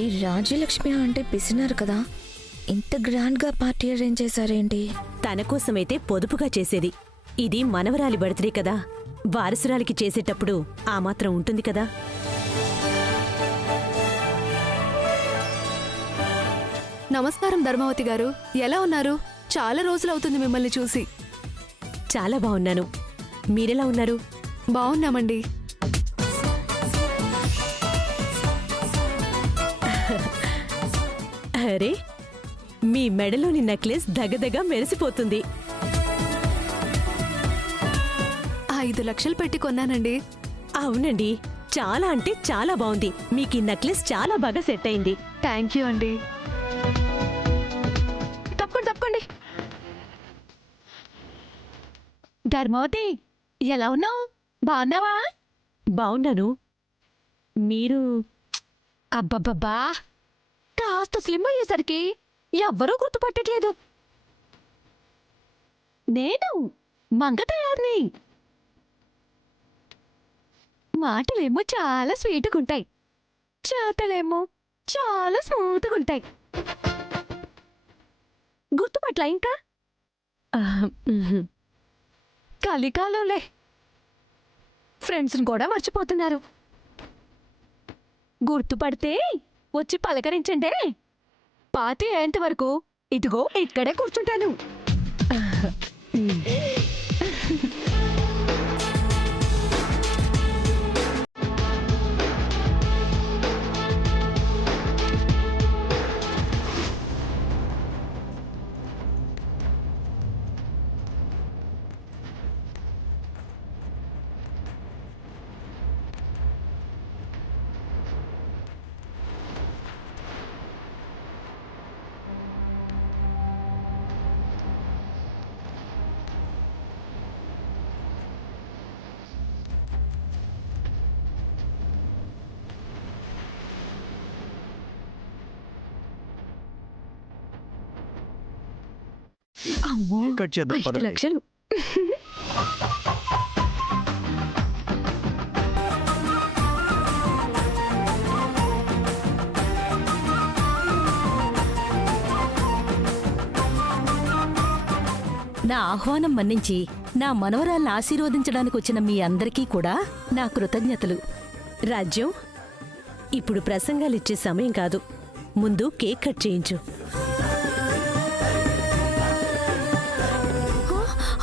ఈ రాజ్యలక్ష్మి అంటే పిసినారు కదా, ఇంత గ్రాండ్ గా పార్టీ అరేంజ్ చేశారేంటి? తన కోసమైతే పొదుపుగా చేసేది. ఇది మనవరాలి బర్త్డే కదా, వారసురాలికి చేసేటప్పుడు ఆ మాత్రం ఉంటుంది కదా. నమస్కారం ధర్మావతి గారు, ఎలా ఉన్నారు? చాలా రోజులవుతుంది మిమ్మల్ని చూసి. చాలా బాగున్నాను. మీరెలా ఉన్నారు? బాగున్నామండి. అరే, మీ మెడలోని నెక్లెస్ దగదగా మెరిసిపోతుంది. 5 లక్షలు పెట్టి కొన్నానండి. అవునండి, చాలా అంటే చాలా బాగుంది. మీకు ఈ నెక్లెస్ చాలా బాగా సెట్ అయింది. థ్యాంక్ యూ అండి. తప్పకుండా తప్పకండి. ధర్మావతి, ఎలా ఉన్నావు? బాగున్నావా? బాగున్నాను. మీరు? అబ్బబ్బబ్బా, కాస్త స్లిమ్ అయ్యేసరికి ఎవ్వరూ గుర్తుపట్టట్లేదు. నేను మంగతయారిని. మాటలేమో చాలా స్వీట్గా ఉంటాయి, చేతలేమో చాలా స్మూత్గా ఉంటాయి. గుర్తుపట్ల ఇంకా? కలికాలంలే, ఫ్రెండ్స్ని కూడా మర్చిపోతున్నారు. గుర్తుపడితే వచ్చి పలకరించండి. పార్టీ అయ్యేంత వరకు ఇదిగో ఇక్కడే కూర్చుంటాను. అమ్మో, కట్ చేద్దాం 5 లక్షలు. నా ఆహ్వానం మన్నించి నా మనవరాల్ని ఆశీర్వదించడానికి వచ్చిన మీ అందరికీ కూడా నా కృతజ్ఞతలు. రాజ్యం, ఇప్పుడు ప్రసంగాలిచ్చే సమయం కాదు. ముందు కేక్ కట్ చేయించు.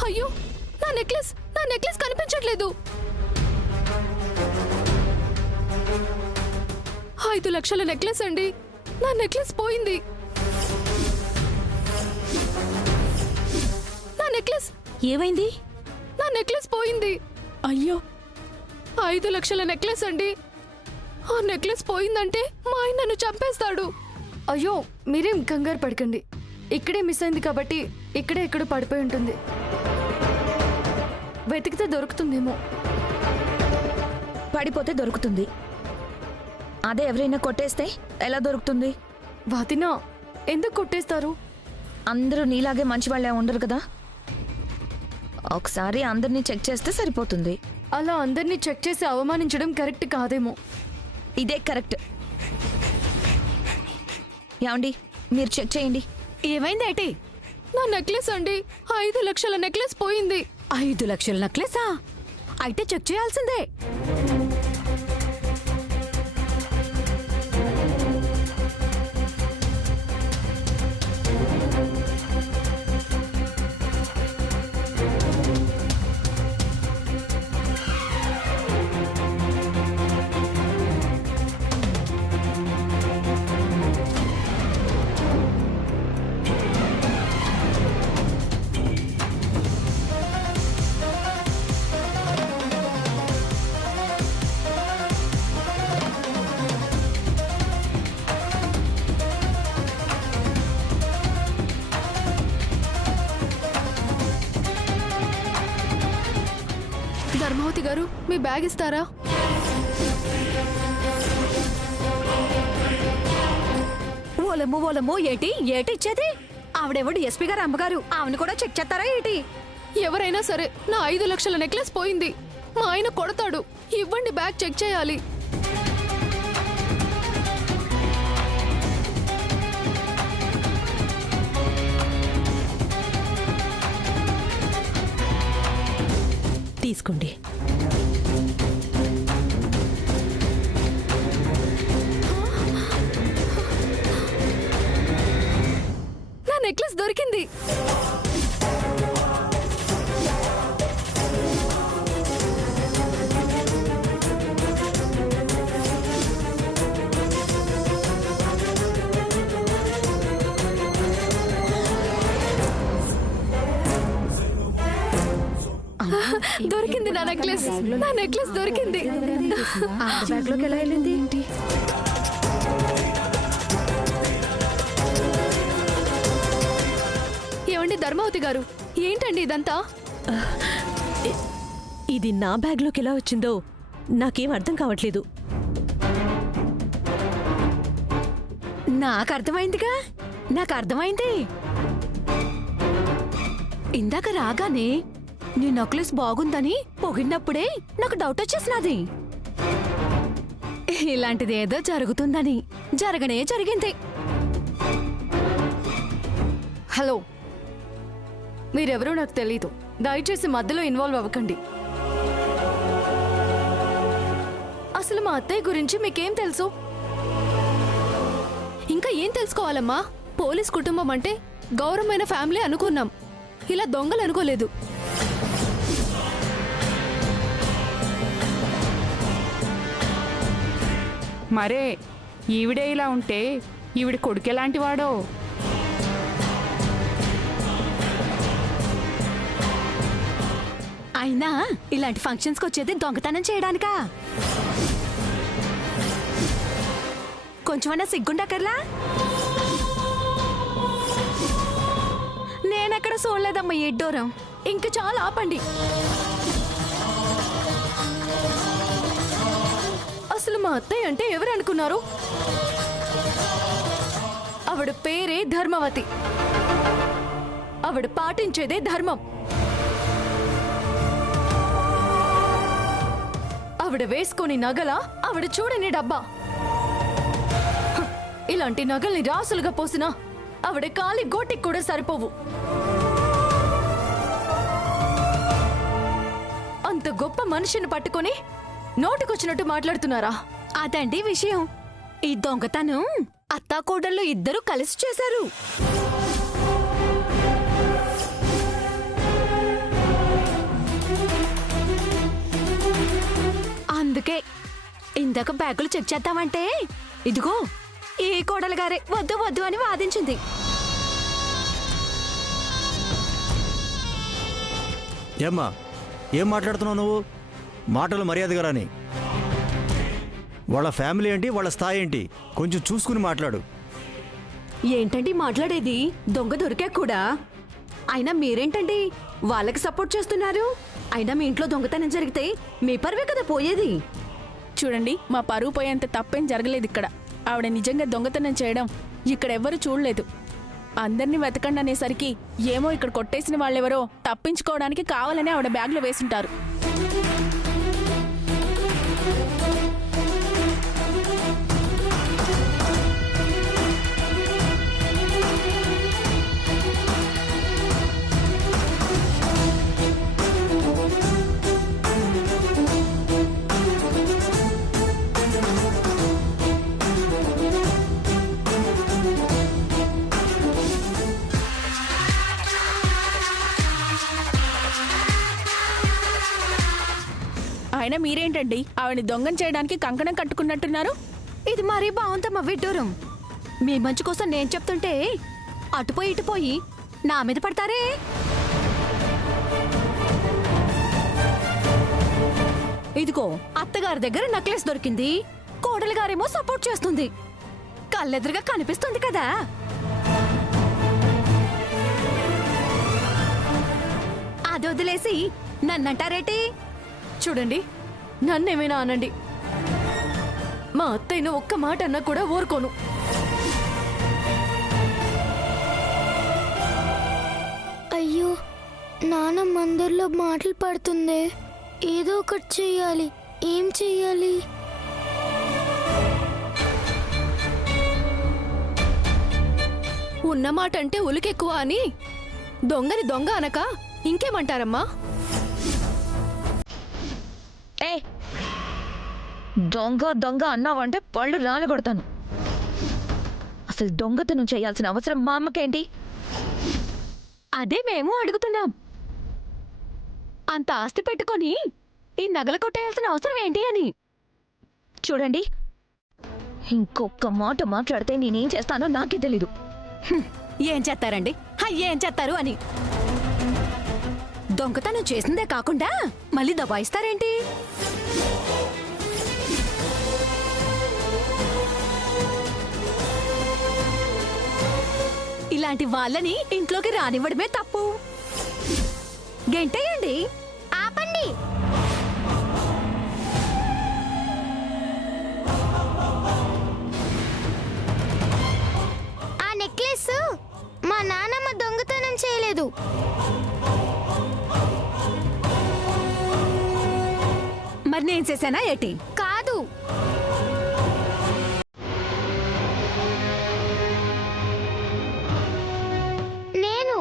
అయ్యో, నా నెక్లెస్ కనిపించట్లేదు. 5 లక్షల నెక్లెస్ అండి. నా నెక్లెస్ పోయింది. నా నెక్లెస్ ఏమైంది? నా నెక్లెస్ పోయింది. అయ్యో, 5 లక్షల నెక్లెస్ అండి. ఆ నెక్లెస్ పోయిందంటే మా ఆయన నన్ను చంపేస్తాడు. అయ్యో, మీరేం కంగారు పడకండి. ఇక్కడే మిస్ అయింది కాబట్టి ఇక్కడే ఎక్కడో పడిపోయి ఉంటుంది. వెతికితే దొరుకుతుందేమో. పడిపోతే దొరుకుతుంది, అదే ఎవరైనా కొట్టేస్తే ఎలా దొరుకుతుంది? వాతినా, ఎందుకు కొట్టేస్తారు? అందరూ నీలాగే మంచి వాళ్ళే ఉండరు కదా, ఒకసారి అందరినీ చెక్ చేస్తే సరిపోతుంది. అలా అందరినీ చెక్ చేసి అవమానించడం కరెక్ట్ కాదేమో. ఇదే కరెక్ట్. ఏమండి, మీరు చెక్ చేయండి. ఏమైంది ఏటి? నా నెక్లెస్ అండి, 5 లక్షల నెక్లెస్ పోయింది. 5 లక్షల నెక్లెసా? అయితే చెక్ చేయాల్సిందే. ధర్మావతి గారు, మీ బ్యాగ్ ఇస్తారా? ఓలమ్మో ఏటి ఇచ్చేది? ఆవిడెవడు ఎస్పీ గారు అమ్మగారు, ఆవిడ కూడా చెక్ చేస్తారా ఏటి? ఎవరైనా సరే, నా 5 లక్షల నెక్లెస్ పోయింది. మా ఆయన కొడతాడు. ఇవ్వండి, బ్యాగ్ చెక్ చేయాలి. తీసుకోండి. నా నెక్లెస్ దొరికింది. దొరికింది నా నెక్లెస్. నా నెక్లెస్ దొరికింది. బ్యాగ్లోకి ఎలా వెళ్ళింది? ఏమండి ధర్మావతి గారు, ఏంటండి ఇదంతా? ఇది నా బ్యాగ్లోకి ఎలా వచ్చిందో నాకేం అర్థం కావట్లేదు. నాకు అర్థమైందిగా, నాకు అర్థమైంది. ఇందాక రాగానే నీ నెక్లెస్ బాగుందని పొగిడినప్పుడే నాకు డౌట్ వచ్చేసినది. ఇలాంటిది ఏదో జరుగుతుందని జరగనే జరిగింది. హలో, మీరెవరో నాకు తెలీదు. దయచేసి మధ్యలో ఇన్వాల్వ్ అవ్వకండి. అసలు మా అత్తయ్య గురించి మీకేం తెలుసు? ఇంకా ఏం తెలుసుకోవాలమ్మా? పోలీస్ కుటుంబం అంటే గౌరవమైన ఫ్యామిలీ అనుకున్నాం, ఇలా దొంగలు అనుకోలేదు. మరే ఈవిడే ఇలా ఉంటే ఈవిడ కొడుకెలాంటి వాడో. అయినా ఇలాంటి ఫంక్షన్స్కి వచ్చేది దొంగతనం చేయడానికా? కొంచెమన్నా సిగ్గుండకర్లా? నేనెక్కడ చూడలేదమ్మా ఈ ఎడ్డోరం. ఇంక చాలా ఆపండి. అసలు మా అత్తయ్య అంటే ఎవరు అనుకున్నారు? ఆవిడ పేరే ధర్మవతి. ఆవిడ పాటించేదే ధర్మం. ఆవిడ వేసుకొని నగల, ఆవిడ చూడని డబ్బా. హ, ఇలాంటి నగల్ని రాసులుగా పోసినా ఆవిడ కాలి గోటికి కూడా సరిపోవు. అంత గొప్ప మనిషిని పట్టుకొని నోటికొచ్చినట్టు మాట్లాడుతున్నారా? అదండి విషయం. ఈ దొంగతనం అత్తాకోడళ్ళు ఇద్దరూ కలిసి చేశారు. అందుకే ఇందాక బ్యాగులు చెక్ చేద్దామంటే ఇదిగో ఈ కోడలు గారే వద్దు వద్దు అని వాదించింది. ఏమ్మా, ఏం మాట్లాడుతున్నావు నువ్వు? మాటలు మర్యాదగా రాని. వాళ్ళ ఫ్యామిలీ ఏంటి, వాళ్ళ స్థాయి ఏంటి, కొంచెం చూసుకుని మాట్లాడు. ఏంటండి మాట్లాడేది? దొంగ దొరికా కూడా. అయినా మీరేంటండి వాళ్ళకి సపోర్ట్ చేస్తున్నారు? అయినా మీ ఇంట్లో దొంగతనం జరిగితే మీ పరువే కదా పోయేది. చూడండి, మా పరువు పోయేంత తప్పేం జరగలేదు ఇక్కడ. ఆవిడ నిజంగా దొంగతనం చేయడం ఇక్కడ ఎవ్వరూ చూడలేదు. అందరినీ వెతకండి అనేసరికి ఏమో ఇక్కడ కొట్టేసిన వాళ్ళెవరో తప్పించుకోవడానికి కావాలని ఆవిడ బ్యాగ్లో వేసుంటారు. అయినా మీరేంటండి ఆవిడని దొంగం చేయడానికి కంకణం కట్టుకున్నట్టున్నారు? ఇది మరీ బాగుందమ్మా విడ్డూరం. మీ మంచి కోసం నేను చెప్తుంటే అటుపోయి ఇటుపోయి నా మీద పడతారే. ఇదిగో అత్తగారి దగ్గర నెక్లెస్ దొరికింది, కోడలు గారేమో సపోర్ట్ చేస్తుంది. కళ్ళెదురుగా కనిపిస్తుంది కదా. అది వదిలేసి నన్నంటారేటి? చూడండి, నన్నేమైనా అనండి, మా అత్తయ్యను ఒక్క మాట అన్నా కూడా ఊరుకోను. అయ్యో, నాన్న అందరిలో మాటలు పడుతుంది. ఏదో ఒకటి చెయ్యాలి. ఏం చెయ్యాలి? ఉన్నమాట అంటే ఉలికెక్కువ అని దొంగని దొంగ అనక ఇంకేమంటారమ్మా? దొంగ దొంగ అన్నావంటే పళ్ళు రాలగొడతాను. అసలు దొంగతనం చేయాల్సిన అవసరం మా అమ్మకేంటి? అదే మేము అడుగుతున్నాం. అంత ఆస్తి పెట్టుకొని ఈ నగలు కొట్టేయాల్సిన అవసరం ఏంటి అని. చూడండి, ఇంకొక మాట మాట్లాడితే నేనేం చేస్తానో నాకే తెలీదు. ఏం చేస్తారండి? ఏం చేస్తారు అని దొంగతనం చేసిందే కాకుండా మళ్ళీ దబాయిస్తారేంటి? ఇలాంటి వాళ్ళని ఇంట్లోకి రానివ్వడమే తప్పు. గెంటేయండి. ఆపండి. ఆ నెక్లెస్ మా నాన్నమ్మ దొంగతనం చేయలేదు. మరి నేను చేశానా ఏటి? కాదు. నేను.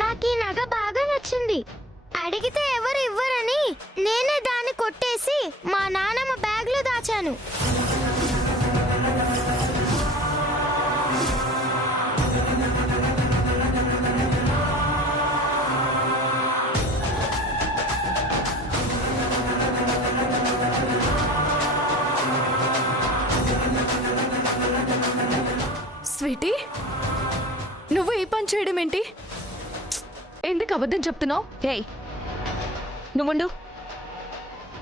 నాకు ఈ నగ బాగా నచ్చింది. అడిగితే ఎవరు ఇవ్వరని నేనే దాన్ని కొట్టేసి మా నాన్నమ్మ బ్యాగ్లో దాచాను. స్వీటీ, నువ్వు ఈ పని చేయడం ఏంటి? ఎందుకు అబద్ధం చెప్తున్నావు? హే, నువ్వుండు.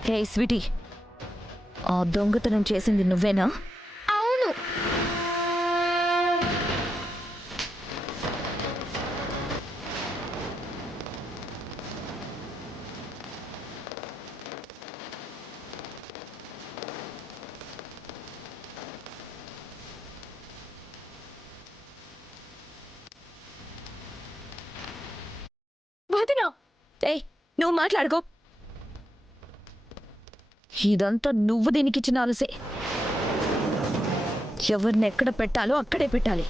హే స్వీటీ, ఆ దొంగతనం చేసింది నువ్వేనా? అవును. వదినా, ఏయ్, నువ్వు మాట్లాడుకో. ఇదంతా నువ్వు దీనికిచ్చిన ఆలసే. ఎవరిని ఎక్కడ పెట్టాలో అక్కడే పెట్టాలి.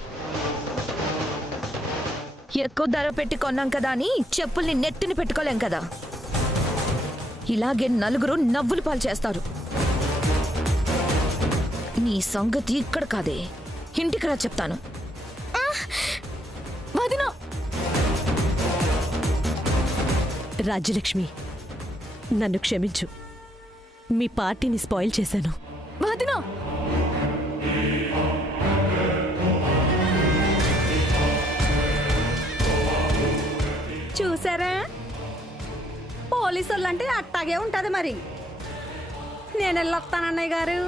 ఎక్కువ ధర పెట్టి కొన్నాం కదా అని చెప్పుల్ని నెత్తిని పెట్టుకోలేం కదా. ఇలాగే నలుగురు నవ్వులు పాలు చేస్తారు. నీ సంగతి ఇక్కడ కాదే, ఇంటికి రా చెప్తాను. వదినా. రాజ్యలక్ష్మి, నన్ను క్షమించు. మీ పార్టీని స్పాయిల్ చేశాను. వదినా. చూసారా, పోలీసు వాళ్ళంటే అట్టాగే ఉంటది. మరి నేను వెళ్ళొస్తాను అన్నయ్య గారు.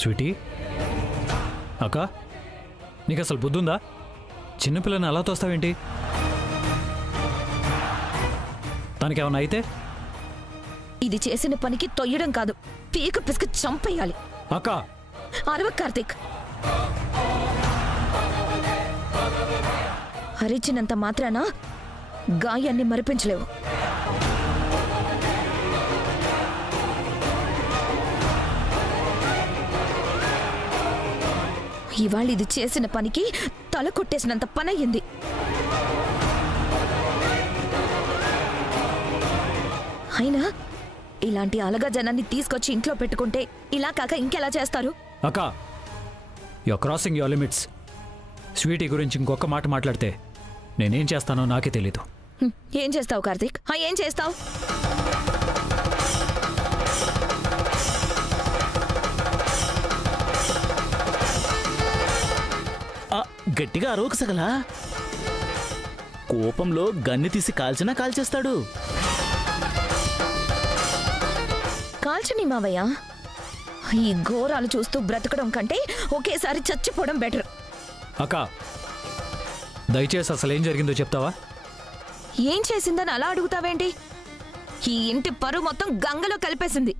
స్వీటీ, అక్క, నీకు అసలు బుద్ధుందా? చిన్నపిల్లని అలా తోస్తావేంటి? తనకేమన్నా అయితే? ఇది చేసిన పనికి తొయ్యడం కాదు, పీక పిసుక చంపేయాలి. అక్క, అరవ కార్తీక్. హరించినంత మాత్రాన గాయాన్ని మరిపించలేవు. ఇవాళ ఇది చేసిన పనికి తల కొట్టేసినంత పని అయ్యింది. అయినా ఇలాంటి అలగా జనాన్ని తీసుకొచ్చి ఇంట్లో పెట్టుకుంటే ఇలా కాక ఇంకెలా చేస్తారు? అక్క, you crossing your limits. Sweety గురించి ఇంకొక మాట మాట్లాడితే నేనేం చేస్తానో నాకే తెలీదు. ఏం చేస్తావు కార్తీక్? ఏం చేస్తావు? గట్టిగా అరవకు సగలా. కోపంలో గన్ని తీసి కాల్చినా కాల్చేస్తాడు. కాల్చని మావయ్య, ఈ ఘోరాలు చూస్తూ బ్రతకడం కంటే ఒకేసారి చచ్చిపోవడం బెటర్. అక్క దయచేసి అసలు ఏం జరిగిందో చెప్తావా? ఏం చేసిందని అలా అడుగుతావేంటి? ఈ ఇంటి పరువు మొత్తం గంగలో కలిపేసింది.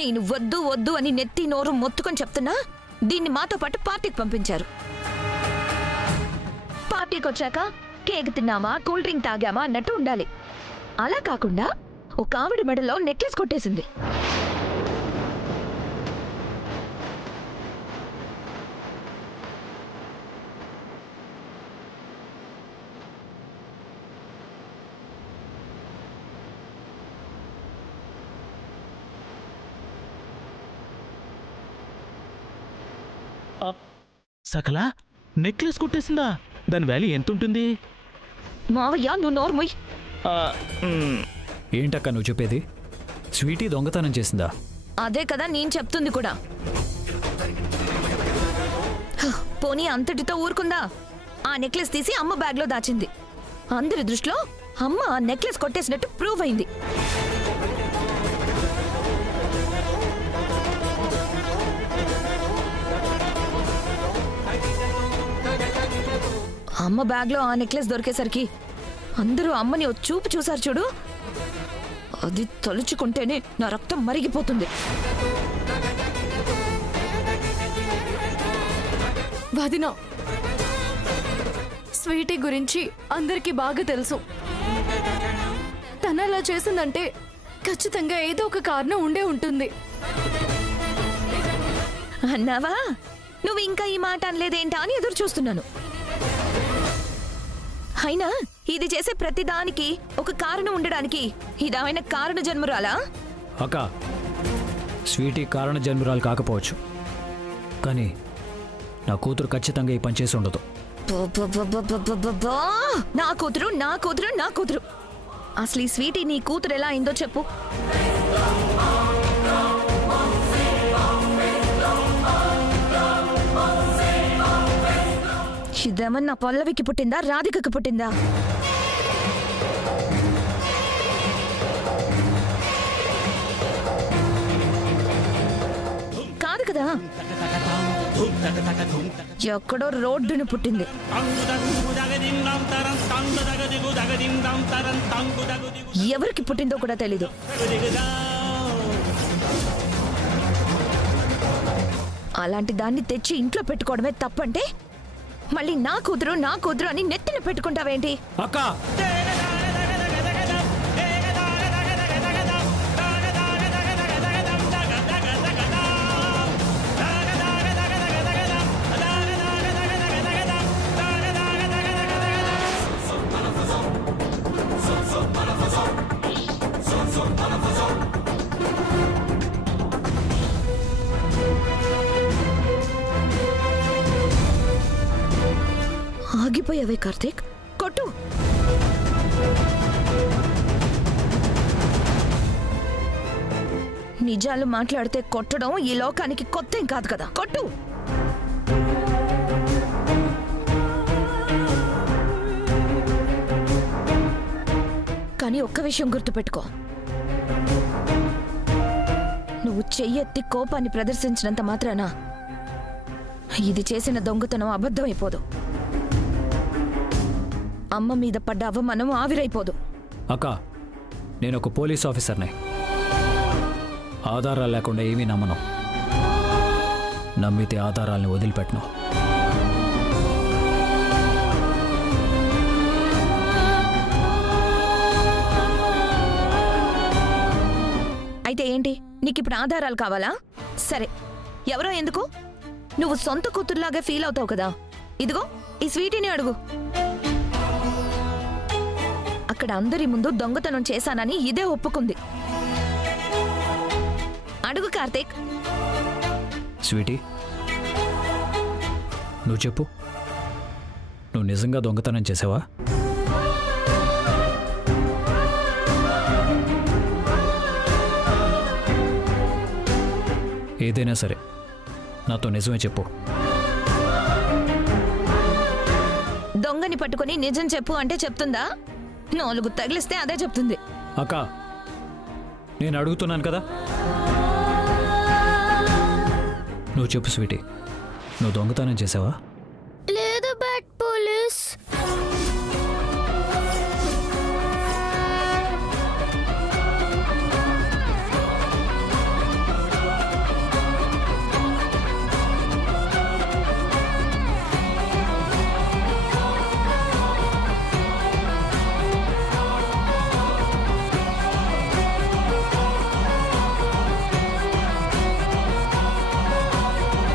నేను వద్దు వద్దు అని నెత్తి నోరు మొత్తుకొని చెప్తున్నా దీన్ని మాతో పాటు పార్టీకి పంపించారు. పార్టీకి వచ్చాక కేక్ తిన్నామా, కూల్ డ్రింక్ తాగామా అన్నట్టు ఉండాలి. అలా కాకుండా ఒక ఆవిడ మెడలో నెక్లెస్ కొట్టేసింది. సకల నెక్లెస్ కొట్టేసిందా? దాని వాల్యూ ఎంత ఉంటుంది? మావయ్య నువ్వు నోర్ముయ్. ఏంటక్క నువ్వు చెప్పేది? స్వీటీ దొంగతనం చేసిందా? అదే కదా నేను చెప్తుంది కూడా. పోనీ అంతటితో ఊరుకుందా? ఆ నెక్లెస్ తీసి అమ్మ బ్యాగ్లో దాచింది. అందరి దృష్టిలో అమ్మ ఆ నెక్లెస్ కొట్టేసినట్టు ప్రూవ్ అయింది. అమ్మ బ్యాగ్లో ఆ నెక్లెస్ దొరికేసరికి అందరూ అమ్మని ఓ చూపు చూసారు చూడు, అది తలుచుకుంటేనే నా రక్తం మరిగిపోతుంది. వదినా, స్వీటీ గురించి అందరికీ బాగా తెలుసు. తను అలా చేసిందంటే ఖచ్చితంగా ఏదో ఒక కారణం ఉండే ఉంటుంది. అన్నావా? నువ్వు ఇంకా ఈ మాట అనలేదేంటా అని ఎదురు చూస్తున్నాను. అయినా ఇది చేసే ప్రతిదానికి ఒక కారణం ఉండడానికి ఇదామైన కారణ జన్మురాలా? అక్క స్వీటీ కారణ జన్మురాలు కాకపోవచ్చు, కానీ నా కూతురు ఖచ్చితంగా ఈ పని చేసి ఉండదు. నా కూతురు నా కూతురు నా కూతురు. అసలు ఈ స్వీటీ నీ కూతురు ఎలా అయిందో చెప్పు. ఇదేమన్నా పల్లవికి పుట్టిందా, రాధికకి పుట్టిందా? కాదు కదా, ఎక్కడో రోడ్డును పుట్టింది. ఎవరికి పుట్టిందో కూడా తెలీదు. అలాంటి దాన్ని తెచ్చి ఇంట్లో పెట్టుకోవడమే తప్పంటే మళ్ళీ నా కూతురు అని నెత్తిన పెట్టుకుంటావేంటి? అక్క ఆగిపోయావే కార్తీక్, కొట్టు. నిజాలు మాట్లాడితే కొట్టడం ఈ లోకానికి కొత్త ఏం కాదు కదా, కొట్టు. కానీ ఒక్క విషయం గుర్తుపెట్టుకో, నువ్వు చెయ్యెత్తి కోపాన్ని ప్రదర్శించినంత మాత్రాన ఇది చేసిన దొంగతనం అబద్ధమైపోదు. అమ్మ మీద పడ్డ అవమానం ఆవిరైపోదు. అక్క నేను ఒక పోలీస్ ఆఫీసర్ని, ఆధారాలు లేకుండా ఏమీ నమ్మను. నమ్మితే ఆధారాల్ని వదిలిపెట్టను. అయితే ఏంటి, నీకిప్పుడు ఆధారాలు కావాలా? సరే, ఎవరో ఎందుకు, నువ్వు సొంత కూతురులాగా ఫీల్ అవుతావు కదా, ఇదిగో ఈ స్వీటీని అడుగు. అక్కడ అందరి ముందు దొంగతనం చేశానని ఇదే ఒప్పుకుంది. అడుగు కార్తీక్. స్వీటీ నువ్వు చెప్పు, నువ్వు నిజంగా దొంగతనం చేసావా? ఏదైనా సరే నాతో నిజమే చెప్పు. దొంగని పట్టుకొని నిజం చెప్పు అంటే చెప్తుందా? 4 తగిలిస్తే అదే చెప్తుంది. అక్క నేను అడుగుతున్నాను కదా, నువ్వు చెప్పు స్వీటీ, నువ్వు దొంగతనం చేసావా?